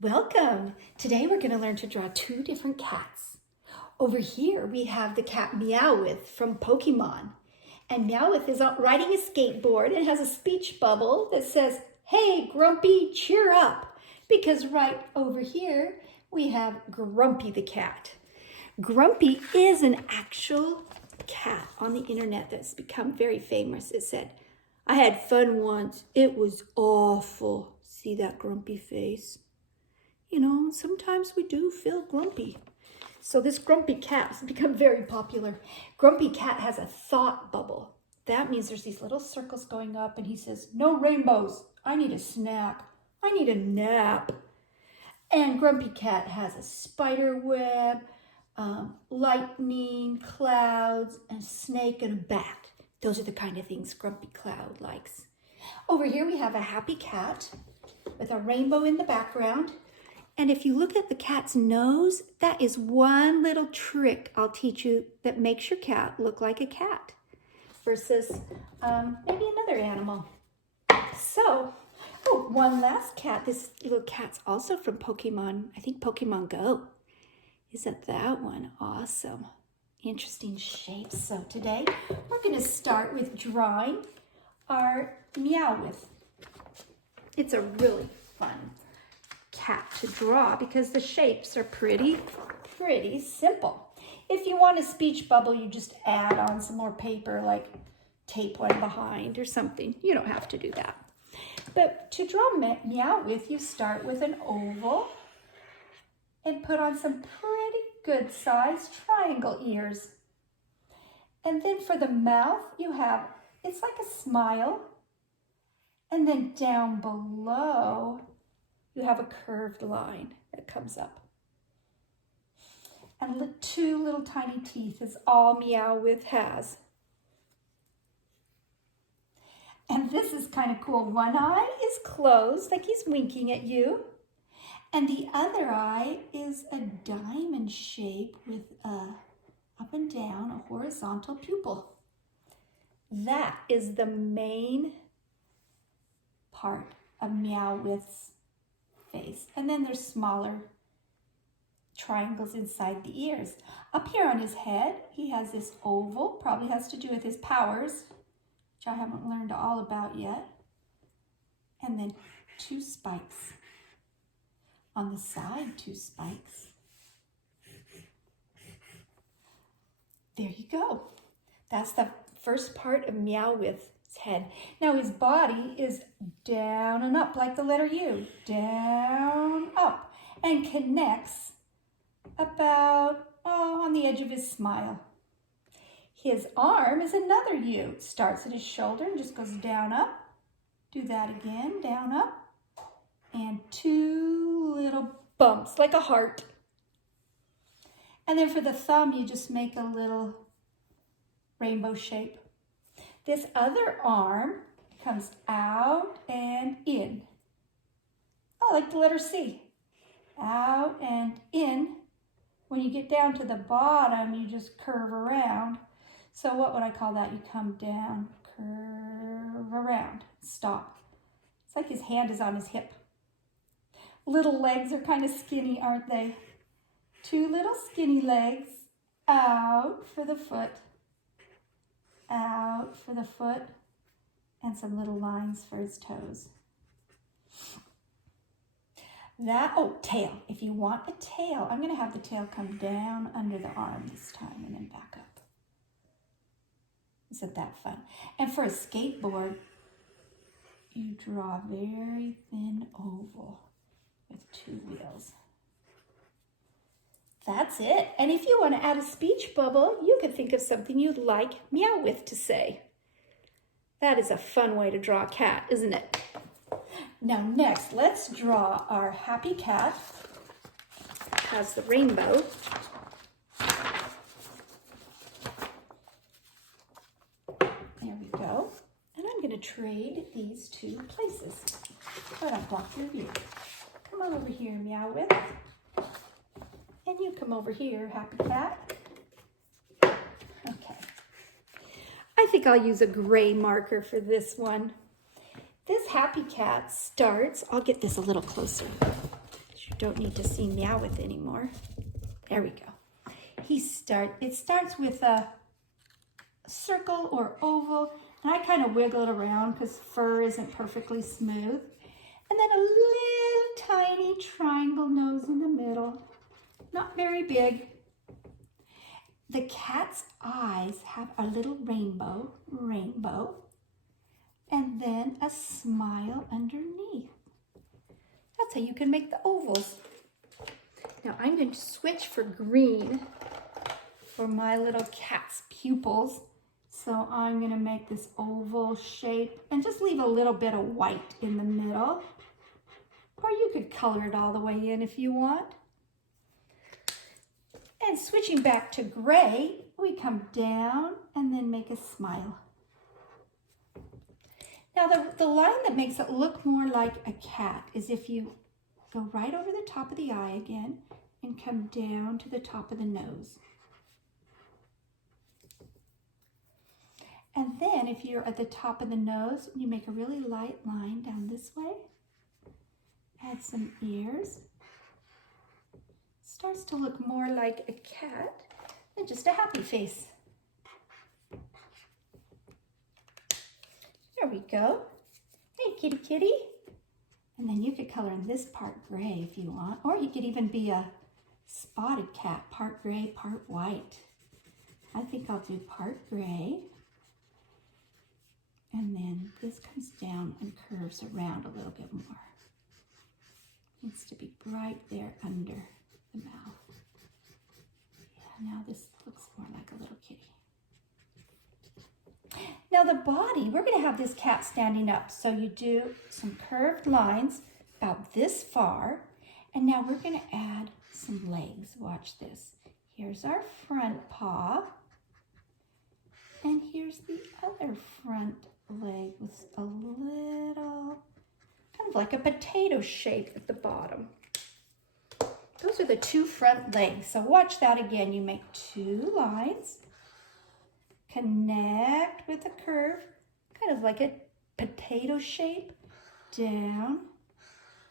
Welcome! Today we're going to learn to draw two different cats. Over here we have the cat Meowith from Pokemon. And Meowith is riding a skateboard and has a speech bubble that says, "Hey Grumpy, cheer up!" Because right over here we have Grumpy the cat. Grumpy is an actual cat on the internet that's become very famous. It said, "I had fun once. It was awful." See that grumpy face? You know, sometimes we do feel grumpy. So this grumpy cat has become very popular. Grumpy cat has a thought bubble. That means there's these little circles going up and he says, "No rainbows. I need a snack. I need a nap." And Grumpy cat has a spider web, lightning, clouds, a snake, and a bat. Those are the kind of things Grumpy Cloud likes. Over here we have a happy cat with a rainbow in the background. And if you look at the cat's nose, that is one little trick I'll teach you that makes your cat look like a cat versus maybe another animal. So, one last cat. This little cat's also from Pokemon, I think Pokemon Go. Isn't that one awesome? Interesting shapes. So today we're going to start with drawing our Meowith. It's a really fun cat to draw because the shapes are pretty simple. If you want a speech bubble, you just add on some more paper, like tape one behind or something. You don't have to do that. But to draw Meowith, you start with an oval and put on some pretty good sized triangle ears. And then for the mouth, it's like a smile. And then down below, you have a curved line that comes up. And two little tiny teeth is all Meowith has. And this is kind of cool. One eye is closed, like he's winking at you. And the other eye is a diamond shape with up and down a horizontal pupil. That is the main part of Meowith's face. And then there's smaller triangles inside the ears. Up here on his head, he has this oval, probably has to do with his powers, which I haven't learned all about yet. And then two spikes. On the side, two spikes. There you go. That's the first part of Meowith's head. Now his body is down and up like the letter U. Down, up. And connects about, on the edge of his smile. His arm is another U. It starts at his shoulder and just goes down, up. Do that again, down, up. And two little bumps, like a heart. And then for the thumb, you just make a little rainbow shape. This other arm comes out and in. Oh, like the letter C. Out and in. When you get down to the bottom, you just curve around. So what would I call that? You come down, curve around, stop. It's like his hand is on his hip. Little legs are kind of skinny, aren't they? Two little skinny legs, out for the foot, out for the foot, and some little lines for his toes. Tail. If you want a tail, I'm going to have the tail come down under the arm this time and then back up. Isn't that fun? And for a skateboard, you draw a very thin oval with two wheels. That's it. And if you want to add a speech bubble, you could think of something you'd like Meowith to say. That is a fun way to draw a cat, isn't it? Now next, let's draw our happy cat. It has the rainbow. There we go. And I'm going to trade these two places. So don't block your view. Come on over here, Meowith. And you come over here, happy cat. Okay. I think I'll use a gray marker for this one. This happy cat starts, I'll get this a little closer. don't need to see Meowith anymore. There we go. It starts with a circle or oval, and I kind of wiggle it around because fur isn't perfectly smooth. And then a little tiny triangle nose in the middle. Not very big. The cat's eyes have a little rainbow, and then a smile underneath. That's how you can make the ovals. Now I'm going to switch for green for my little cat's pupils. So I'm going to make this oval shape and just leave a little bit of white in the middle. Or you could color it all the way in if you want. And switching back to gray, we come down and then make a smile. Now the line that makes it look more like a cat is if you go right over the top of the eye again and come down to the top of the nose. And then if you're at the top of the nose, you make a really light line down this way. Add some ears. Starts to look more like a cat than just a happy face. There we go. Hey, kitty, kitty. And then you could color in this part gray if you want, or you could even be a spotted cat, part gray, part white. I think I'll do part gray. And then this comes down and curves around a little bit more. Needs to be right there under the mouth. Yeah, now this looks more like a little kitty. Now the body, we're going to have this cat standing up. So you do some curved lines about this far. And now we're going to add some legs. Watch this. Here's our front paw. And here's the other front leg with a little, kind of like a potato shape at the bottom. Those are the two front legs. So watch that again. You make two lines, connect with a curve, kind of like a potato shape, down,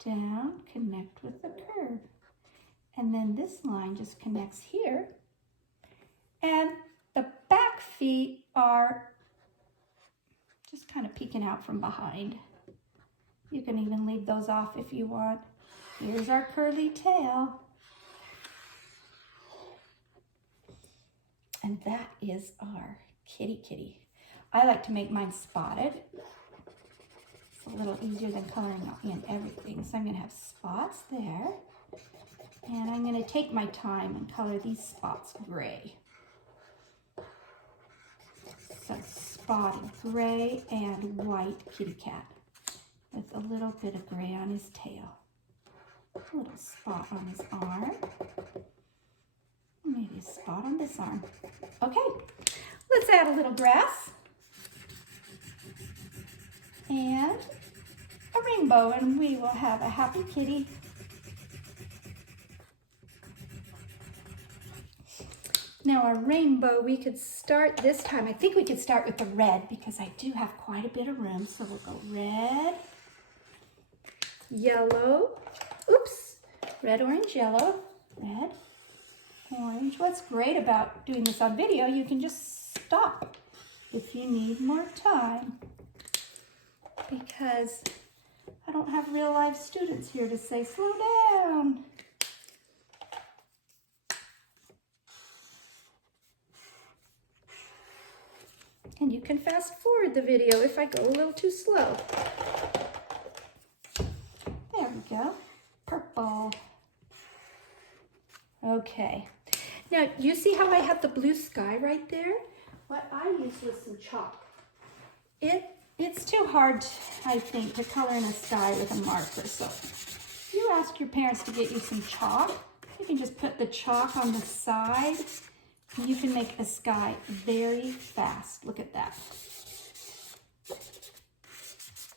down, connect with the curve. And then this line just connects here. And the back feet are just kind of peeking out from behind. You can even leave those off if you want. Here's our curly tail. And that is our kitty kitty. I like to make mine spotted. It's a little easier than coloring in everything. So I'm going to have spots there. And I'm going to take my time and color these spots gray. So spotted gray and white kitty cat with a little bit of gray on his tail. A little spot on his arm. Maybe a spot on this arm. Okay, let's add a little grass. And a rainbow, and we will have a happy kitty. Now our rainbow, we could start this time. I think we could start with the red because I do have quite a bit of room. So we'll go red, yellow, oops, red, orange, yellow, red, orange. What's great about doing this on video, you can just stop if you need more time because I don't have real life students here to say, slow down. And you can fast forward the video if I go a little too slow. There we go. Purple. Okay. Now, you see how I have the blue sky right there? What I used was some chalk. It's too hard, I think, to color in a sky with a marker. So if you ask your parents to get you some chalk, you can just put the chalk on the side. You can make a sky very fast. Look at that.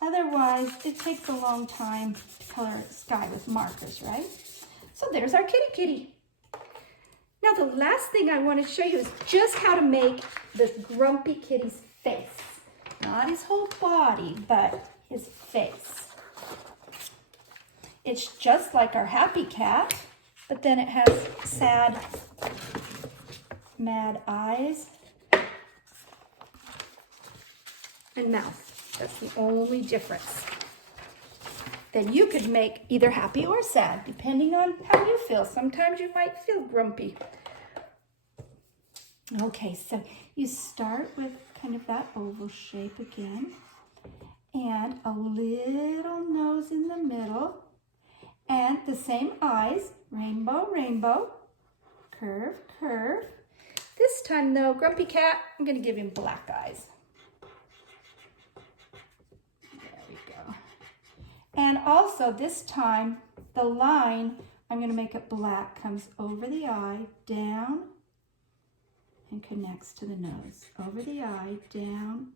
Otherwise, it takes a long time to color a sky with markers, right? So there's our kitty kitty. Now the last thing I want to show you is just how to make this grumpy kitty's face. Not his whole body, but his face. It's just like our happy cat, but then it has sad, mad eyes and mouth. That's the only difference. Then you could make either happy or sad, depending on how you feel. Sometimes you might feel grumpy. Okay, so you start with kind of that oval shape again, and a little nose in the middle, and the same eyes, rainbow, rainbow, curve, curve. This time though, Grumpy Cat, I'm gonna give him black eyes. There we go. And also this time, the line, I'm gonna make it black, comes over the eye, down, and connects to the nose. Over the eye, down,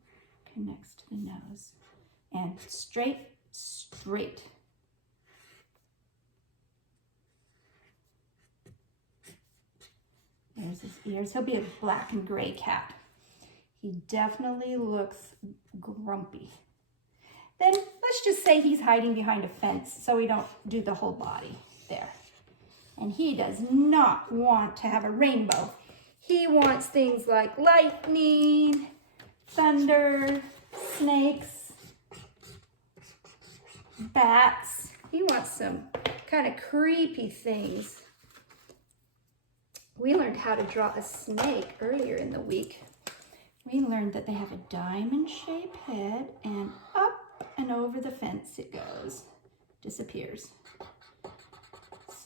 connects to the nose. And straight, straight. There's his ears. He'll be a black and gray cat. He definitely looks grumpy. Then let's just say he's hiding behind a fence so we don't do the whole body there. And he does not want to have a rainbow. He wants things like lightning, thunder, snakes, bats. He wants some kind of creepy things. We learned how to draw a snake earlier in the week. We learned that they have a diamond-shaped head, and up and over the fence it goes, disappears.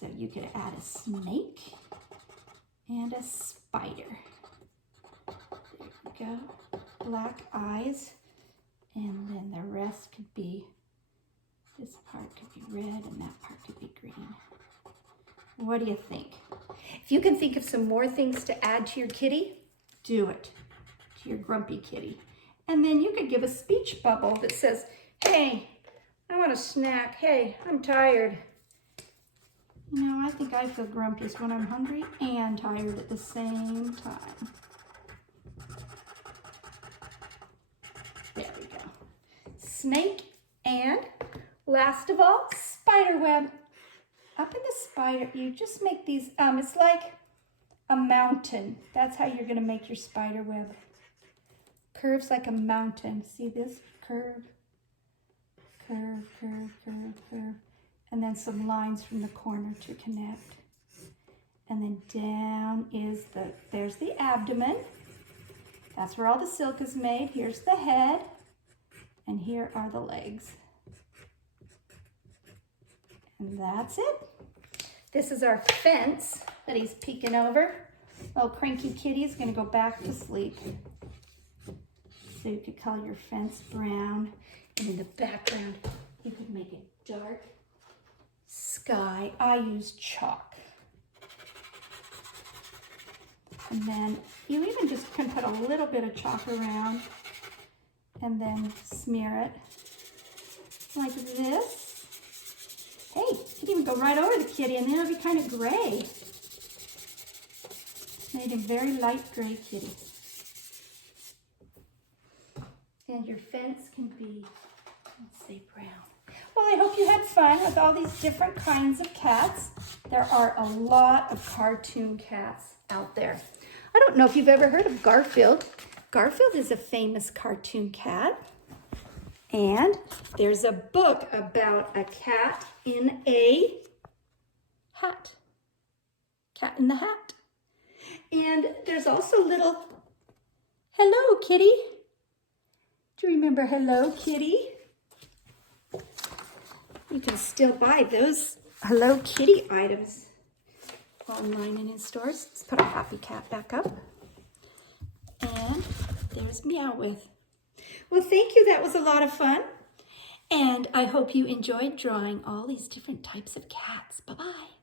So you could add a snake and a spider. There we go. Black eyes, and then the rest could be, this part could be red and that part could be green. What do you think? If you can think of some more things to add to your kitty, do it, to your grumpy kitty. And then you could give a speech bubble that says, hey, I want a snack. Hey, I'm tired. You know, I think I feel grumpiest when I'm hungry and tired at the same time. There we go. Snake, and last of all, spider web. Up in the spider, you just make these, it's like a mountain. That's how you're gonna make your spider web. Curves like a mountain. See this? Curve, curve, curve, curve, curve. And then some lines from the corner to connect. And then down is there's the abdomen. That's where all the silk is made. Here's the head. And here are the legs. And that's it. This is our fence that he's peeking over. Little cranky kitty is gonna go back to sleep. So you could color your fence brown. And in the background, you could make it dark sky. I use chalk. And then you even just can put a little bit of chalk around and then smear it like this. Hey, you can even go right over the kitty and then it'll be kind of gray. Made a very light gray kitty. And your fence can be, let's say, brown. Well, I hope you had fun with all these different kinds of cats. There are a lot of cartoon cats out there. I don't know if you've ever heard of Garfield. Garfield is a famous cartoon cat. And there's a book about a cat in a hat. Cat in the Hat. And there's also little, Hello Kitty. Do you remember Hello Kitty? You can still buy those Hello Kitty items online and in stores. Let's put our happy cat back up. And there's Meowith. Well, thank you. That was a lot of fun. And I hope you enjoyed drawing all these different types of cats. Bye-bye.